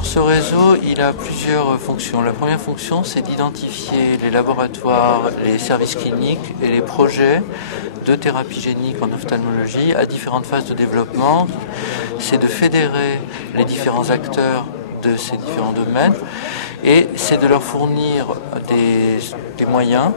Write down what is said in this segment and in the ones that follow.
Alors ce réseau, il a plusieurs fonctions. La première fonction, c'est d'identifier les laboratoires, les services cliniques et les projets de thérapie génique en ophtalmologie à différentes phases de développement. C'est de fédérer les différents acteurs de ces différents domaines et c'est de leur fournir des moyens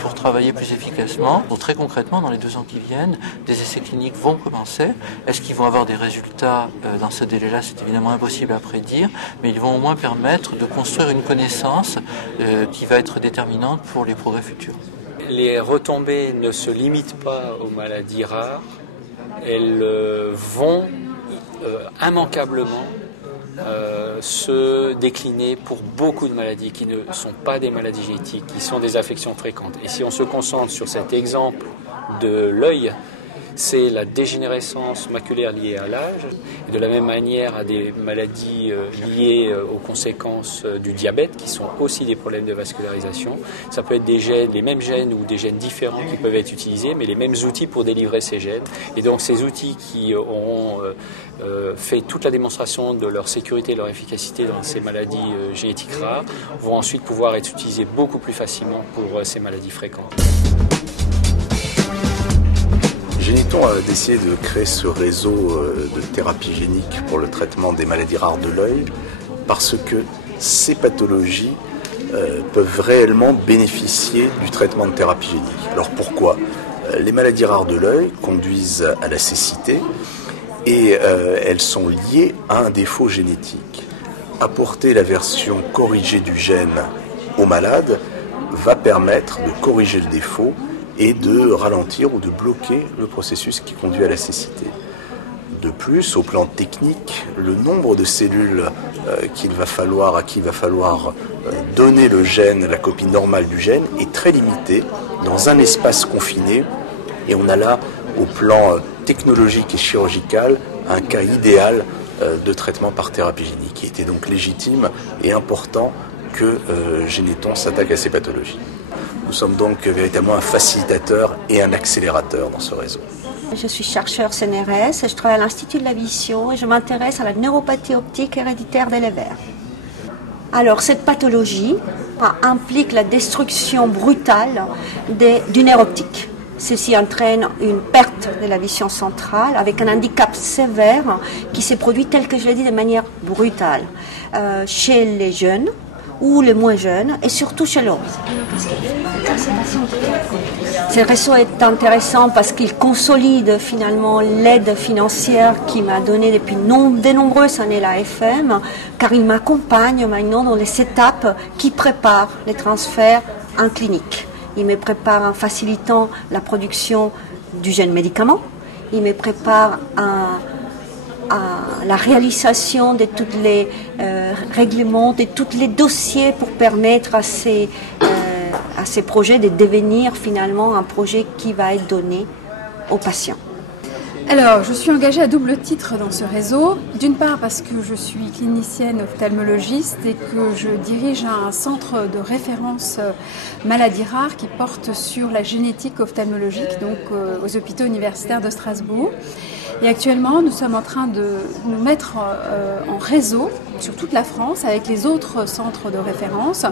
pour travailler plus efficacement. Donc, très concrètement, dans les 2 ans qui viennent, des essais cliniques vont commencer. Est-ce qu'ils vont avoir des résultats dans ce délai-là? C'est évidemment impossible à prédire, mais ils vont au moins permettre de construire une connaissance qui va être déterminante pour les progrès futurs. Les retombées ne se limitent pas aux maladies rares, elles vont immanquablement se décliner pour beaucoup de maladies qui ne sont pas des maladies génétiques, qui sont des affections fréquentes. Et si on se concentre sur cet exemple de l'œil, c'est la dégénérescence maculaire liée à l'âge, et de la même manière à des maladies liées aux conséquences du diabète, qui sont aussi des problèmes de vascularisation. Ça peut être des gènes, les mêmes gènes ou des gènes différents qui peuvent être utilisés, mais les mêmes outils pour délivrer ces gènes. Et donc ces outils qui auront fait toute la démonstration de leur sécurité et leur efficacité dans ces maladies génétiques rares vont ensuite pouvoir être utilisés beaucoup plus facilement pour ces maladies fréquentes. Géniton a décidé de créer ce réseau de thérapie génique pour le traitement des maladies rares de l'œil parce que ces pathologies peuvent réellement bénéficier du traitement de thérapie génique. Alors pourquoi? Les maladies rares de l'œil conduisent à la cécité et elles sont liées à un défaut génétique. Apporter la version corrigée du gène au malade va permettre de corriger le défaut et de ralentir ou de bloquer le processus qui conduit à la cécité. De plus, au plan technique, le nombre de cellules à qui il va falloir donner le gène, la copie normale du gène, est très limité dans un espace confiné. Et on a là, au plan technologique et chirurgical, un cas idéal de traitement par thérapie génique. Il était donc légitime et important que Géniton s'attaque à ces pathologies. Nous sommes donc véritablement un facilitateur et un accélérateur dans ce réseau. Je suis chercheur CNRS, je travaille à l'Institut de la Vision et je m'intéresse à la neuropathie optique héréditaire des levers. Alors cette pathologie implique la destruction brutale du nerf optique. Ceci entraîne une perte de la vision centrale avec un handicap sévère qui s'est produit, tel que je l'ai dit, de manière brutale chez les jeunes ou les moins jeunes, et surtout chez l'homme. Ce réseau est intéressant parce qu'il consolide finalement l'aide financière qu'il m'a donnée depuis de nombreuses années l'AFM, car il m'accompagne maintenant dans les étapes qui préparent les transferts en clinique. Il me prépare en facilitant la production du jeune médicament, il me prépare à la réalisation de tous les règlements, de tous les dossiers pour permettre à ces projets de devenir finalement un projet qui va être donné aux patients. Alors, je suis engagée à double titre dans ce réseau. D'une part parce que je suis clinicienne ophtalmologiste et que je dirige un centre de référence maladies rares qui porte sur la génétique ophtalmologique, donc aux hôpitaux universitaires de Strasbourg. Et actuellement, nous sommes en train de nous mettre en réseau sur toute la France avec les autres centres de référence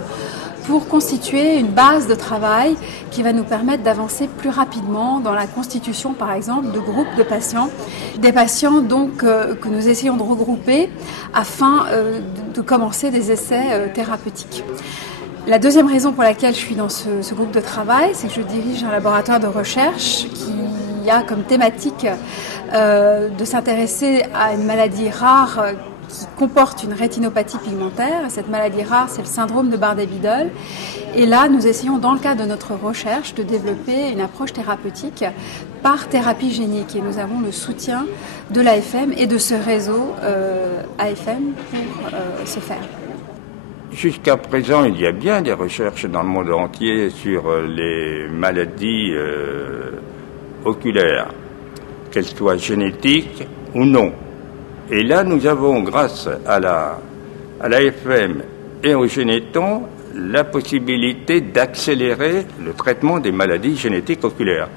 pour constituer une base de travail qui va nous permettre d'avancer plus rapidement dans la constitution, par exemple, de groupes de patients. Des patients donc que nous essayons de regrouper afin de commencer des essais thérapeutiques. La deuxième raison pour laquelle je suis dans ce groupe de travail, c'est que je dirige un laboratoire de recherche qui a comme thématique de s'intéresser à une maladie rare qui comporte une rétinopathie pigmentaire. Cette maladie rare, c'est le syndrome de Bardet-Biedl. Et là, nous essayons, dans le cadre de notre recherche, de développer une approche thérapeutique par thérapie génique. Et nous avons le soutien de l'AFM et de ce réseau AFM pour ce faire. Jusqu'à présent, il y a bien des recherches dans le monde entier sur les maladies oculaires, qu'elles soient génétiques ou non. Et là, nous avons, grâce à l'AFM et au Géniton, la possibilité d'accélérer le traitement des maladies génétiques oculaires.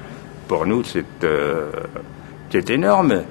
Pour nous, c'est énorme.